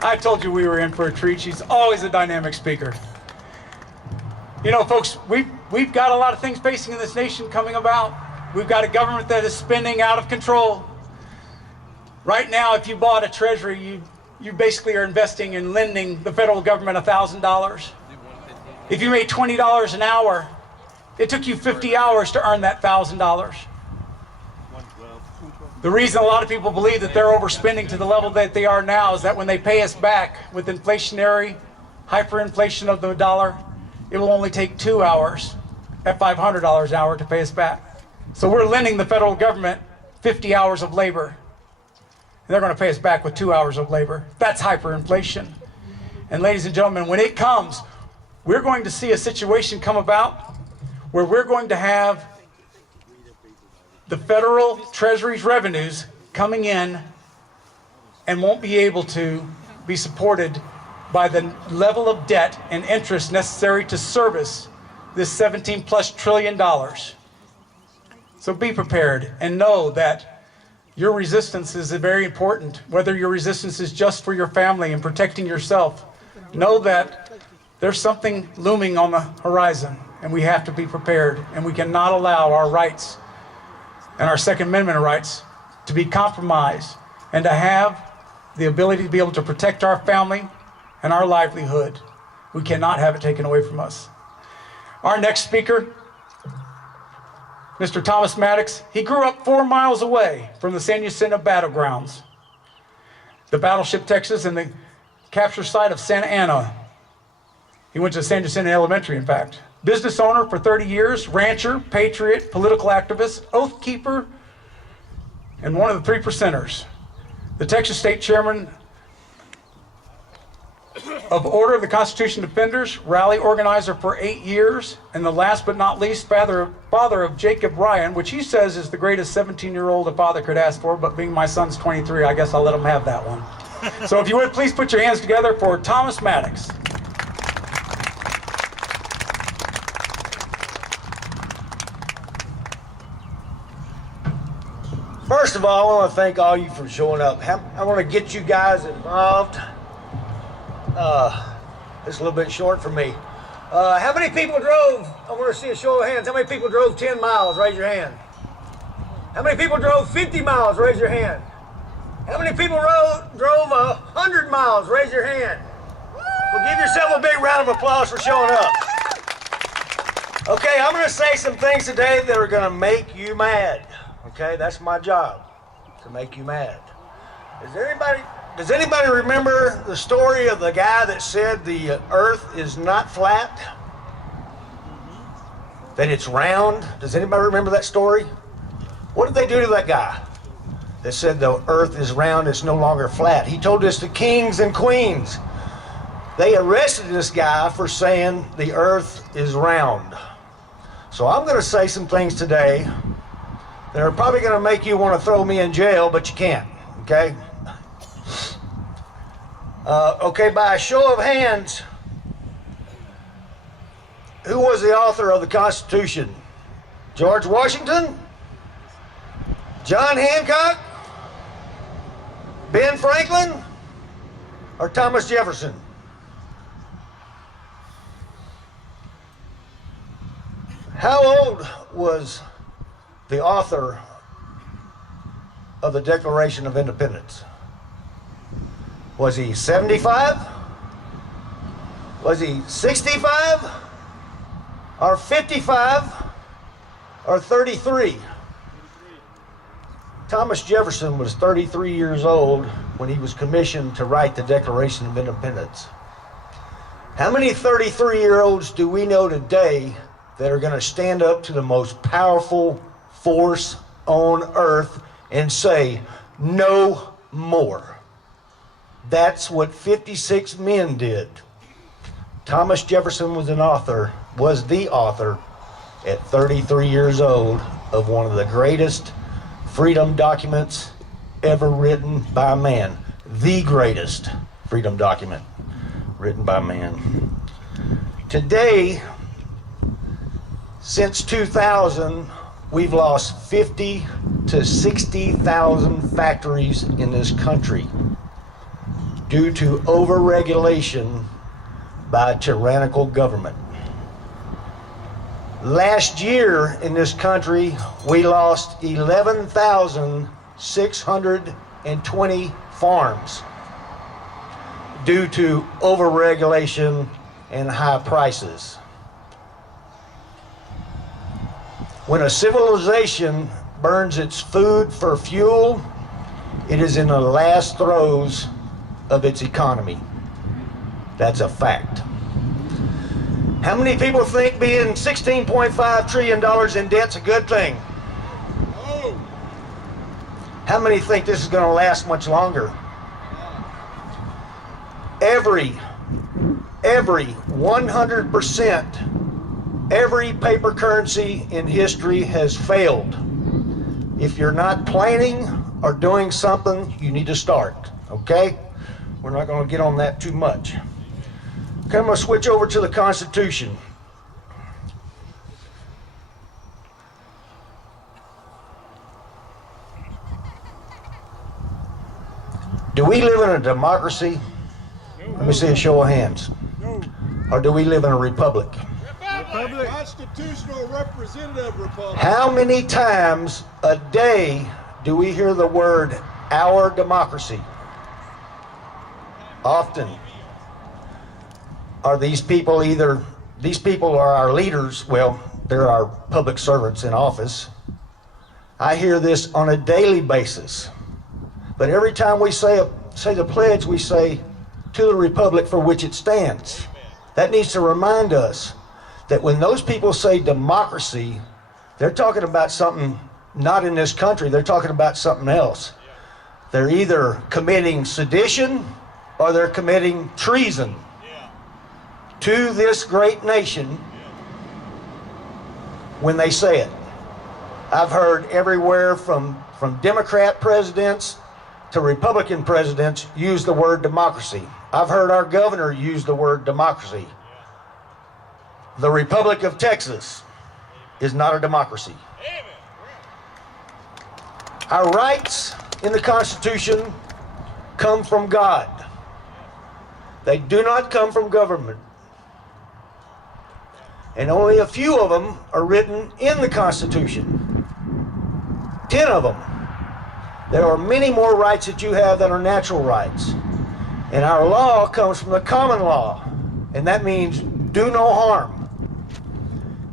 I told you we were in for a treat. She's always a dynamic speaker. You know, folks, we've got a lot of things facing in this nation coming about. We've got a government that is spending out of control. Right now, if you bought a treasury, you basically are investing in lending the federal government $1,000. If you made $20 an hour, it took you 50 hours to earn that $1,000. The reason a lot of people believe that they're overspending to the level that they are now is that when they pay us back with inflationary, hyperinflation of the dollar, it will only take 2 hours at $500 an hour to pay us back. So we're lending the federal government 50 hours of labor. And they're going to pay us back with 2 hours of labor. That's hyperinflation. And ladies and gentlemen, when it comes, we're going to see a situation come about where we're going to have the federal treasury's revenues coming in and won't be able to be supported by the level of debt and interest necessary to service this $17+ trillion. So be prepared and know that your resistance is very important. Whether your resistance is just for your family and protecting yourself, know that there's something looming on the horizon and we have to be prepared, and we cannot allow our rights and our Second Amendment rights to be compromised, and to have the ability to be able to protect our family and our livelihood. We cannot have it taken away from us. Our next speaker, Mr. Thomas Maddox, he grew up 4 miles away from the San Jacinto battlegrounds, the Battleship, Texas, and the capture site of Santa Ana. He went to San Jacinto Elementary, in fact. Business owner for 30 years, rancher, patriot, political activist, oath keeper, and one of the 3 percenters. The Texas State Chairman of Order of the Constitution Defenders, rally organizer for 8 years, and the last but not least, father of Jacob Ryan, which he says is the greatest 17-year-old a father could ask for, but being my son's 23, I guess I'll let him have that one. So if you would, please put your hands together for Thomas Maddox. First of all, I want to thank all you for showing up. I want to get you guys involved. It's a little bit short for me. How many people drove? I want to see a show of hands. How many people drove 10 miles? Raise your hand. How many people drove 50 miles? Raise your hand. How many people drove 100 miles? Raise your hand. Well, give yourself a big round of applause for showing up. Okay, I'm going to say some things today that are going to make you mad. Okay, that's my job, to make you mad. Does anybody remember the story of the guy that said the earth is not flat? That it's round? Does anybody remember that story? What did they do to that guy that said the earth is round, it's no longer flat? He told this to kings and queens. They arrested this guy for saying the earth is round. So I'm going to say some things today that are probably going to make you want to throw me in jail, but you can't, okay? Okay, by a show of hands, who was the author of the Constitution? George Washington? John Hancock? Ben Franklin? Or Thomas Jefferson? How old was the author of the Declaration of Independence? Was he 75? Was he 65? Or 55? Or 33? Thomas Jefferson was 33 years old when he was commissioned to write the Declaration of Independence. How many 33-year-olds do we know today that are going to stand up to the most powerful force on earth and say, no more? That's what 56 men did. Thomas Jefferson was the author at 33 years old of one of the greatest freedom documents ever written by man. The greatest freedom document written by man. Today, since 2000, we've lost 50 to 60,000 factories in this country. due to overregulation by a tyrannical government. Last year in this country, we lost 11,620 farms due to overregulation and high prices. When a civilization burns its food for fuel, it is in the last throes of its economy. That's a fact. How many people think being $16.5 trillion in debt's a good thing? How many think this is going to last much longer? Every 100%, every paper currency in history has failed. If you're not planning or doing something, you need to start, okay? We're not going to get on that too much. Okay, I'm going to switch over to the Constitution. Do we live in a democracy? Let me see a show of hands. Or do we live in a republic? Republic. Constitutional representative republic. How many times a day do we hear the word our democracy? Often. Are these people these people are our leaders? Well, they're our public servants in office. I hear this on a daily basis. But every time we say the pledge, we say, to the republic for which it stands. That needs to remind us that when those people say democracy, they're talking about something not in this country, they're talking about something else. They're either committing sedition or they're committing treason to this great nation when they say it. I've heard everywhere from Democrat presidents to Republican presidents use the word democracy. I've heard our governor use the word democracy. The Republic of Texas is not a democracy. Our rights in the Constitution come from God. They do not come from government. And only a few of them are written in the Constitution. 10 of them. There are many more rights that you have that are natural rights. And our law comes from the common law. And that means do no harm.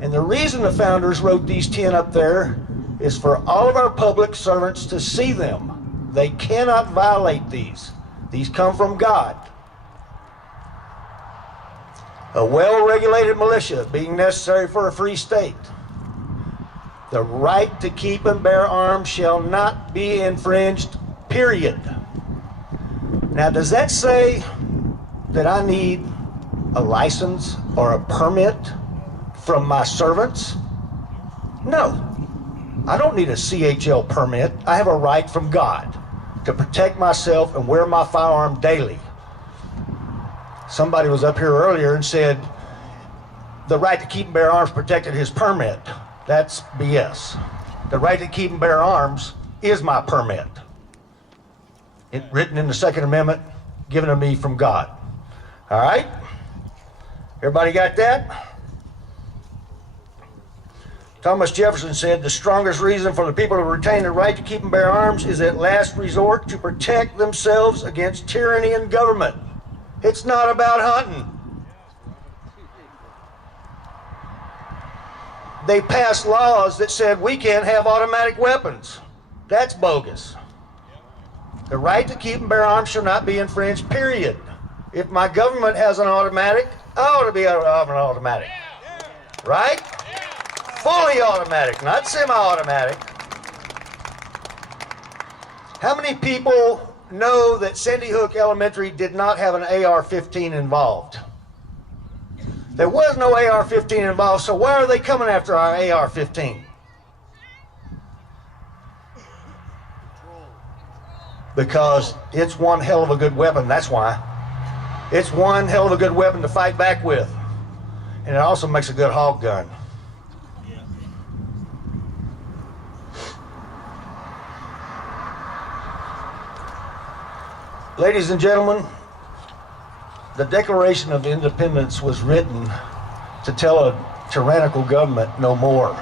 And the reason the founders wrote these 10 up there is for all of our public servants to see them. They cannot violate these. These come from God. A well-regulated militia being necessary for a free state. The right to keep and bear arms shall not be infringed, period. Now, does that say that I need a license or a permit from my servants? No. I don't need a CHL permit. I have a right from God to protect myself and wear my firearm daily. Somebody was up here earlier and said the right to keep and bear arms protected his permit. That's BS. The right to keep and bear arms is my permit. It's written in the Second Amendment, given to me from God. All right? Everybody got that? Thomas Jefferson said, the strongest reason for the people to retain the right to keep and bear arms is at last resort to protect themselves against tyranny and government. It's not about hunting. They passed laws that said we can't have automatic weapons. That's bogus. The right to keep and bear arms shall not be infringed, period. If my government has an automatic, I ought to be able to have an automatic. Right? Fully automatic, not semi-automatic. How many people know that Sandy Hook Elementary did not have an AR-15 involved? There was no AR-15 involved, so why are they coming after our AR-15? Because it's one hell of a good weapon, that's why. It's one hell of a good weapon to fight back with. And it also makes a good hog gun. Ladies and gentlemen, The Declaration of Independence was written to tell a tyrannical government no more.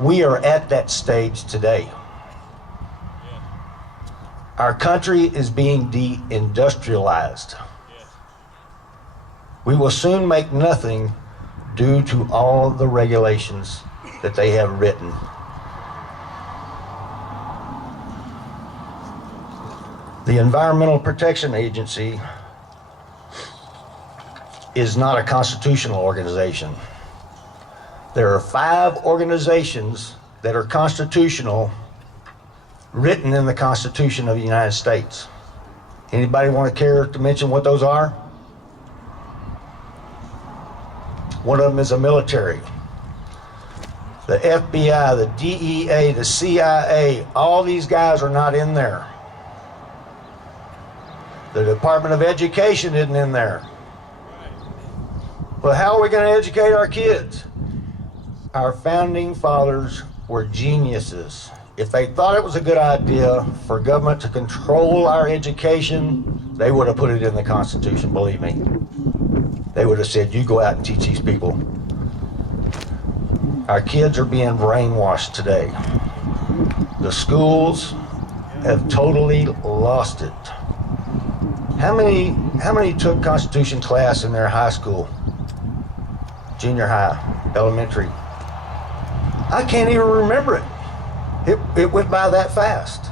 We are at that stage today. Our country is being deindustrialized. We will soon make nothing due to all the regulations that they have written. The Environmental Protection Agency is not a constitutional organization. There are 5 organizations that are constitutional, written in the Constitution of the United States. Anybody want to care to mention what those are? One of them is a military. The FBI, the DEA, the CIA, all these guys are not in there. The Department of Education isn't in there. Well, how are we going to educate our kids? Our founding fathers were geniuses. If they thought it was a good idea for government to control our education, they would have put it in the Constitution, believe me. They would have said, you go out and teach these people. Our kids are being brainwashed today. The schools have totally lost it. How many took Constitution class in their high school, junior high, elementary? I can't even remember it. It went by that fast.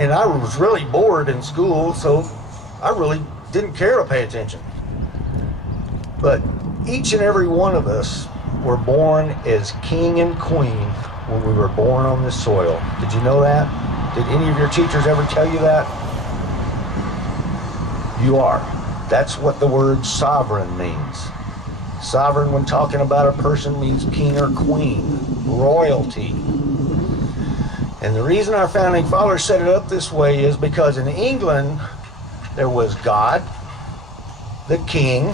And I was really bored in school, so I really didn't care to pay attention. But each and every one of us were born as king and queen when we were born on this soil. Did you know that? Did any of your teachers ever tell you that? You are. That's what the word sovereign means. Sovereign, when talking about a person, means king or queen, royalty. And the reason our founding fathers set it up this way is because in England, there was God, the king,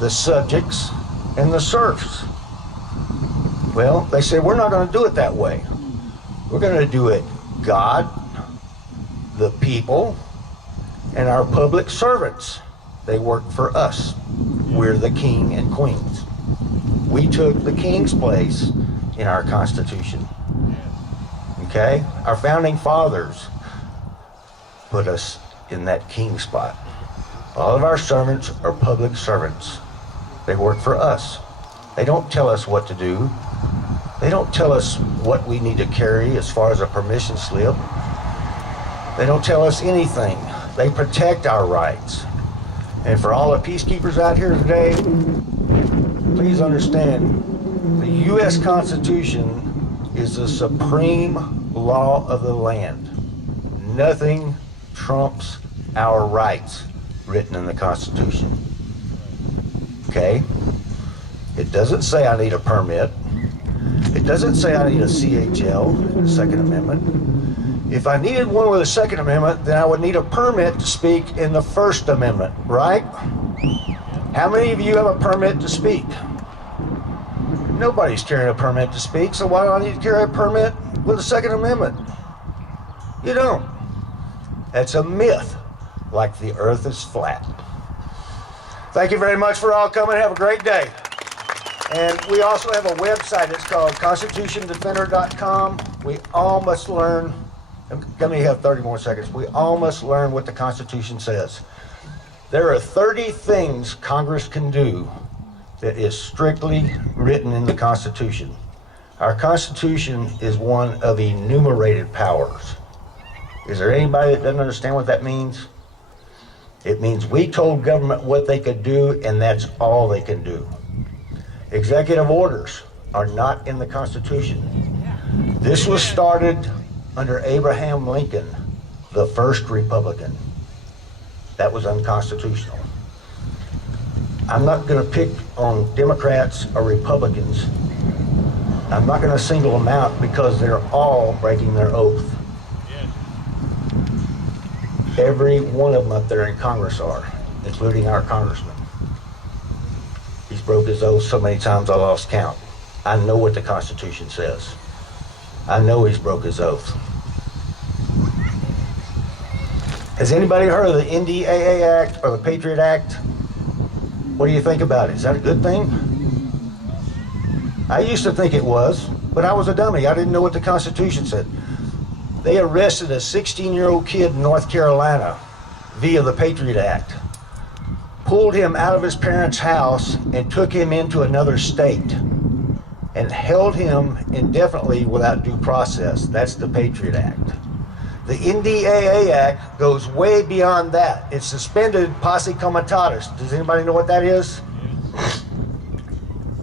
the subjects, and the serfs. Well, they said, we're not going to do it that way. We're going to do it God, the people, and our public servants. They work for us. We're the king and queens. We took the king's place in our Constitution. Okay? Our founding fathers put us in that king spot. All of our servants are public servants. They work for us. They don't tell us what to do. They don't tell us what we need to carry as far as a permission slip. They don't tell us anything. They protect our rights. And for all the peacekeepers out here today, please understand, the U.S. Constitution is the supreme law of the land. Nothing trumps our rights written in the Constitution. Okay? It doesn't say I need a permit. It doesn't say I need a CHL in the Second Amendment. If I needed one with the Second Amendment, then I would need a permit to speak in the First Amendment, right? How many of you have a permit to speak? Nobody's carrying a permit to speak, so why do I need to carry a permit with the Second Amendment? You don't. That's a myth, like the earth is flat. Thank you very much for all coming. Have a great day. And we also have a website. It's called constitutiondefender.com. We all must learn. Let me have 30 more seconds. We all must learn what the Constitution says. There are 30 things Congress can do that is strictly written in the Constitution. Our Constitution is one of enumerated powers. Is there anybody that doesn't understand what that means? It means we told government what they could do, and that's all they can do. Executive orders are not in the Constitution. This was started under Abraham Lincoln, the first Republican. That was unconstitutional. I'm not going to pick on Democrats or Republicans. I'm not going to single them out because they're all breaking their oath. Every one of them up there in Congress are, including our congressman. He's broke his oath so many times I lost count. I know what the Constitution says. I know he's broke his oath. Has anybody heard of the NDAA Act or the Patriot Act? What do you think about it? Is that a good thing? I used to think it was, but I was a dummy. I didn't know what the Constitution said. They arrested a 16-year-old kid in North Carolina via the Patriot Act, pulled him out of his parents' house and took him into another state and held him indefinitely without due process. That's the Patriot Act. The NDAA Act goes way beyond that. It suspended posse comitatus. Does anybody know what that is?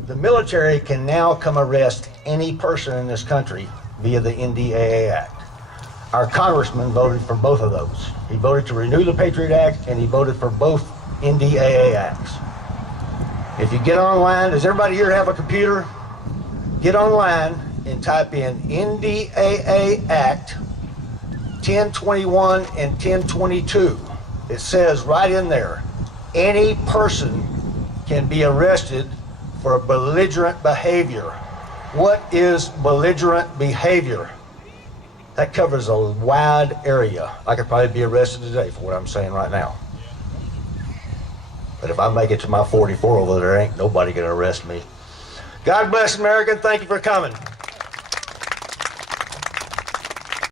The military can now come arrest any person in this country via the NDAA Act. Our congressman voted for both of those. He voted to renew the Patriot Act, and he voted for both NDAA Acts. If you get online, does everybody here have a computer? Get online and type in NDAA Act 1021 and 1022. It says right in there, any person can be arrested for belligerent behavior. What is belligerent behavior? That covers a wide area. I could probably be arrested today for what I'm saying right now. But if I make it to my 44 over there, ain't nobody gonna arrest me. God bless America, and thank you for coming.